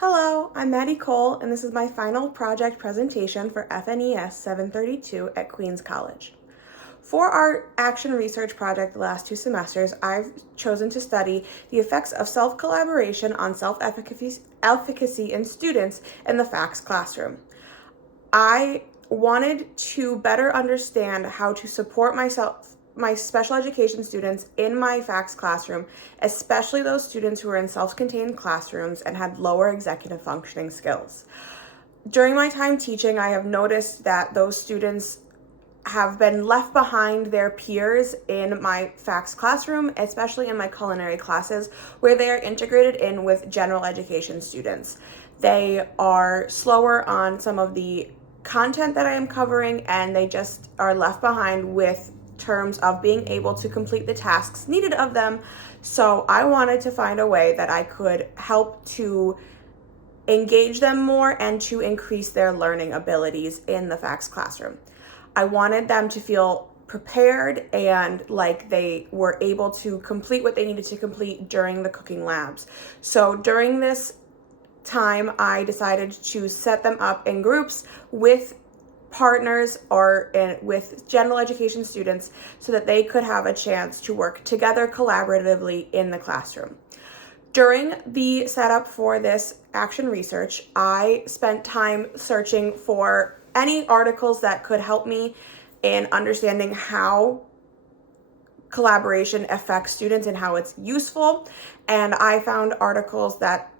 Hello, I'm Maddie Cole, and this is my final project presentation for FNES 732 at Queens College. For our action research project the last 2 semesters, I've chosen to study the effects of self-collaboration on self-efficacy in students in the FACS classroom. I wanted to better understand how to support my special education students in my FACS classroom, especially those students who were in self-contained classrooms and had lower executive functioning skills. During my time teaching, I have noticed that those students have been left behind their peers in my FACS classroom, especially in my culinary classes, where they are integrated in with general education students. They are slower on some of the content that I am covering, and they just are left behind with terms of being able to complete the tasks needed of them. So I wanted to find a way that I could help to engage them more and to increase their learning abilities in the FACS classroom. I wanted them to feel prepared and like they were able to complete what they needed to complete during the cooking labs. So during this time, I decided to set them up in groups with partners or with general education students so that they could have a chance to work together collaboratively in the classroom. During the setup for this action research, I spent time searching for any articles that could help me in understanding how collaboration affects students and how it's useful. And I found articles that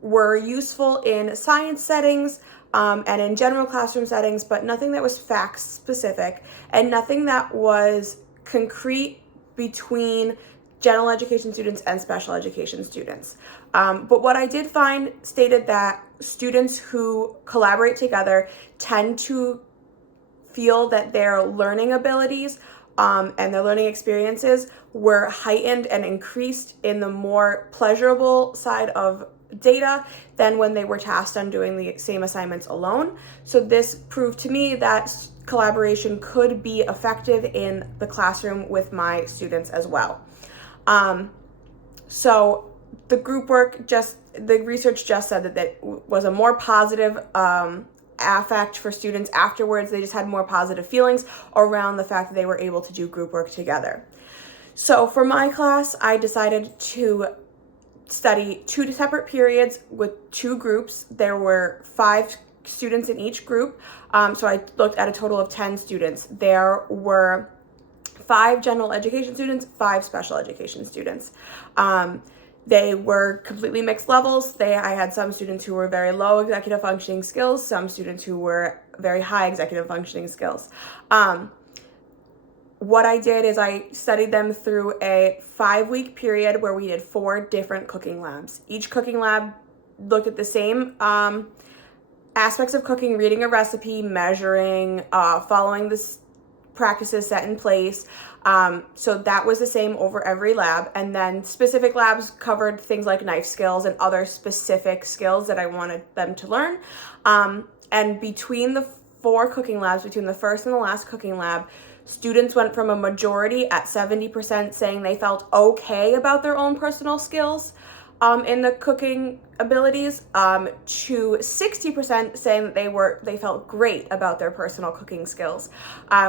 were useful in science settings and in general classroom settings, but nothing that was FACS specific and nothing that was concrete between general education students and special education students. But what I did find stated that students who collaborate together tend to feel that their learning abilities and their learning experiences were heightened and increased in the more pleasurable side of data than when they were tasked on doing the same assignments alone. So this proved to me that collaboration could be effective in the classroom with my students as well. So the group work the research just said that was a more positive affect for students afterwards. They just had more positive feelings around the fact that they were able to do group work together. So for my class, I decided to study 2 separate periods with 2 groups. There were 5 students in each group, so I looked at a total of 10 students. There were 5 general education students, 5 special education students. They were completely mixed levels. I had some students who were very low executive functioning skills, some students who were very high executive functioning skills. What I did is I studied them through a 5-week period where we did 4 different cooking labs. Each cooking lab looked at the same aspects of cooking: reading a recipe, measuring, following the practices set in place. So that was the same over every lab. And then specific labs covered things like knife skills and other specific skills that I wanted them to learn. And between the 4 cooking labs, between the first and the last cooking lab, students went from a majority at 70% saying they felt okay about their own personal skills in the cooking abilities to 60% saying that they felt great about their personal cooking skills.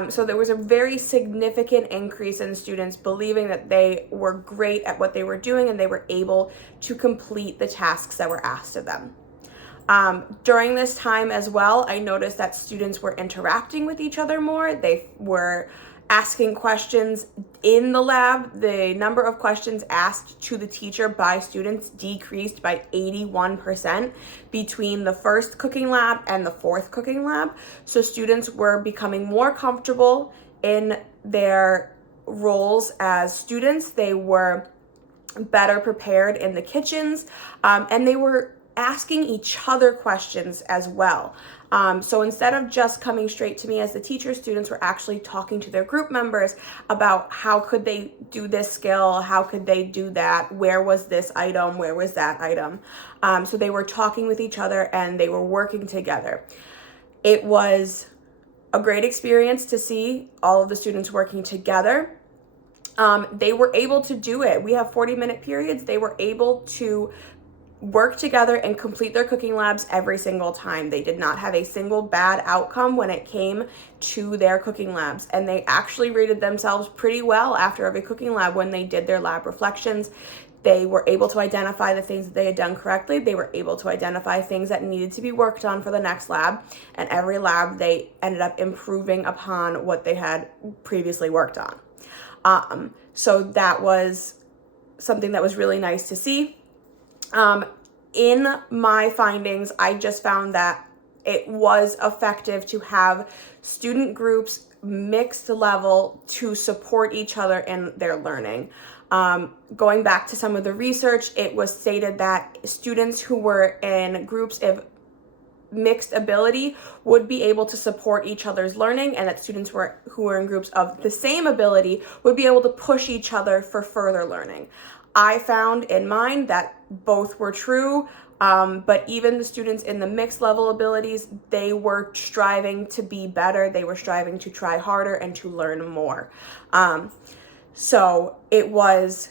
So there was a very significant increase in students believing that they were great at what they were doing and they were able to complete the tasks that were asked of them. During this time as well, I noticed that students were interacting with each other more. They were asking questions in the lab. The number of questions asked to the teacher by students decreased by 81% between the first cooking lab and the 4th cooking lab. So students were becoming more comfortable in their roles as students. They were better prepared in the kitchens, and they were asking each other questions as well. So instead of just coming straight to me as the teacher, students were actually talking to their group members about how could they do this skill, how could they do that, where was this item, where was that item. So they were talking with each other and they were working together. It was a great experience to see all of the students working together. They were able to do it. We have 40-minute periods. They were able to work together and complete their cooking labs every single time. They did not have a single bad outcome when it came to their cooking labs, and they actually rated themselves pretty well after every cooking lab when they did their lab reflections. They were able to identify the things that they had done correctly. They were able to identify things that needed to be worked on for the next lab, and every lab they ended up improving upon what they had previously worked on. So that was something that was really nice to see. In my findings, I just found that it was effective to have student groups mixed level to support each other in their learning. Going back to some of the research, it was stated that students who were in groups of mixed ability would be able to support each other's learning, and that students who were in groups of the same ability would be able to push each other for further learning. I found in mine that both were true, but even the students in the mixed level abilities, they were striving to be better. They were striving to try harder and to learn more. So it was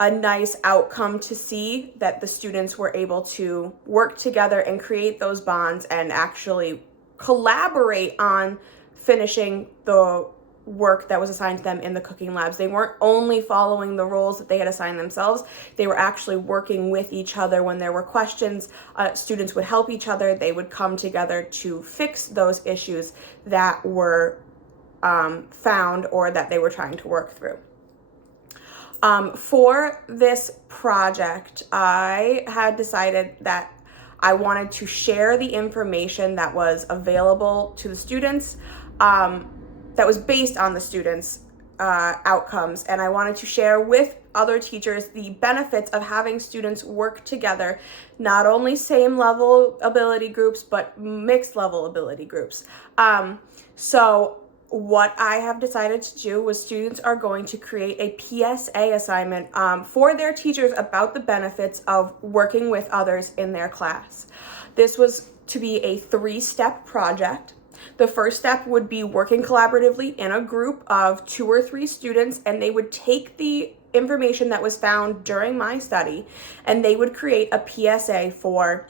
a nice outcome to see that the students were able to work together and create those bonds and actually collaborate on finishing the work that was assigned to them in the cooking labs. They weren't only following the roles that they had assigned themselves, they were actually working with each other. When there were questions, students would help each other. They would come together to fix those issues that were found or that they were trying to work through. For this project, I had decided that I wanted to share the information that was available to the students, that was based on the students' outcomes, and I wanted to share with other teachers the benefits of having students work together, not only same level ability groups, but mixed level ability groups. So what I have decided to do was students are going to create a PSA assignment for their teachers about the benefits of working with others in their class. This was to be a 3-step project. The first step would be working collaboratively in a group of 2 or 3 students, and they would take the information that was found during my study and they would create a PSA for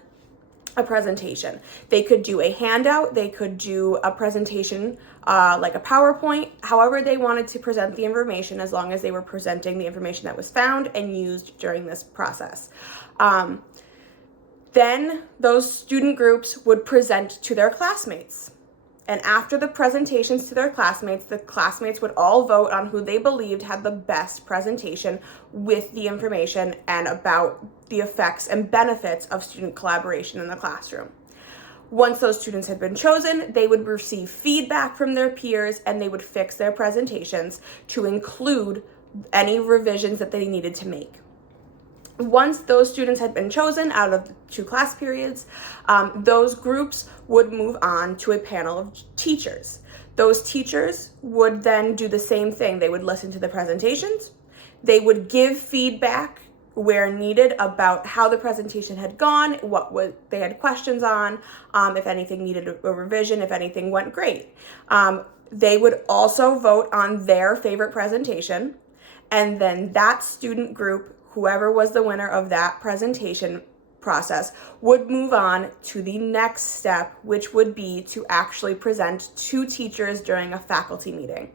a presentation. They could do a handout, they could do a presentation like a PowerPoint, however they wanted to present the information, as long as they were presenting the information that was found and used during this process. Then those student groups would present to their classmates. And after the presentations to their classmates, the classmates would all vote on who they believed had the best presentation with the information and about the effects and benefits of student collaboration in the classroom. Once those students had been chosen, they would receive feedback from their peers and they would fix their presentations to include any revisions that they needed to make. Once those students had been chosen out of the 2 class periods, those groups would move on to a panel of teachers. Those teachers would then do the same thing. They would listen to the presentations. They would give feedback where needed about how the presentation had gone, what they had questions on, if anything needed a revision, if anything went great. They would also vote on their favorite presentation, and then that student group, whoever was the winner of that presentation process, would move on to the next step, which would be to actually present to teachers during a faculty meeting.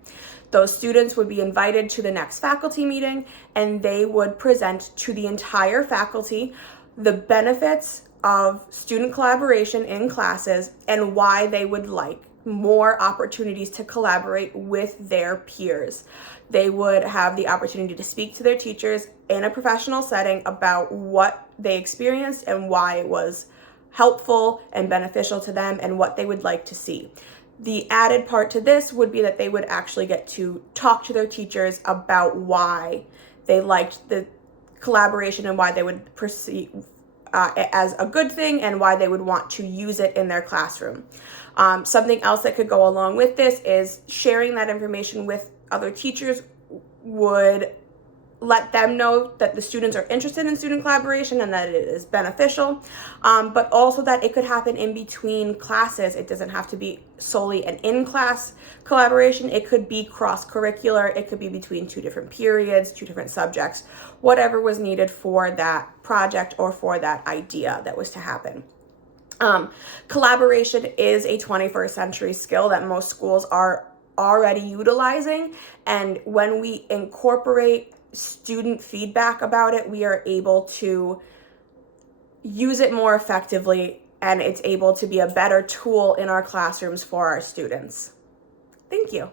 Those students would be invited to the next faculty meeting and they would present to the entire faculty the benefits of student collaboration in classes and why they would like more opportunities to collaborate with their peers. They would have the opportunity to speak to their teachers in a professional setting about what they experienced and why it was helpful and beneficial to them and what they would like to see. The added part to this would be that they would actually get to talk to their teachers about why they liked the collaboration and why they would perceive as a good thing and why they would want to use it in their classroom. Something else that could go along with this is sharing that information with other teachers would let them know that the students are interested in student collaboration and that it is beneficial, but also that it could happen in between classes. It doesn't have to be solely an in-class collaboration. It could be cross-curricular. It could be between 2 different periods, 2 different subjects, whatever was needed for that project or for that idea that was to happen. Collaboration is a 21st century skill that most schools are already utilizing, and when we incorporate student feedback about it, we are able to use it more effectively, and it's able to be a better tool in our classrooms for our students. Thank you.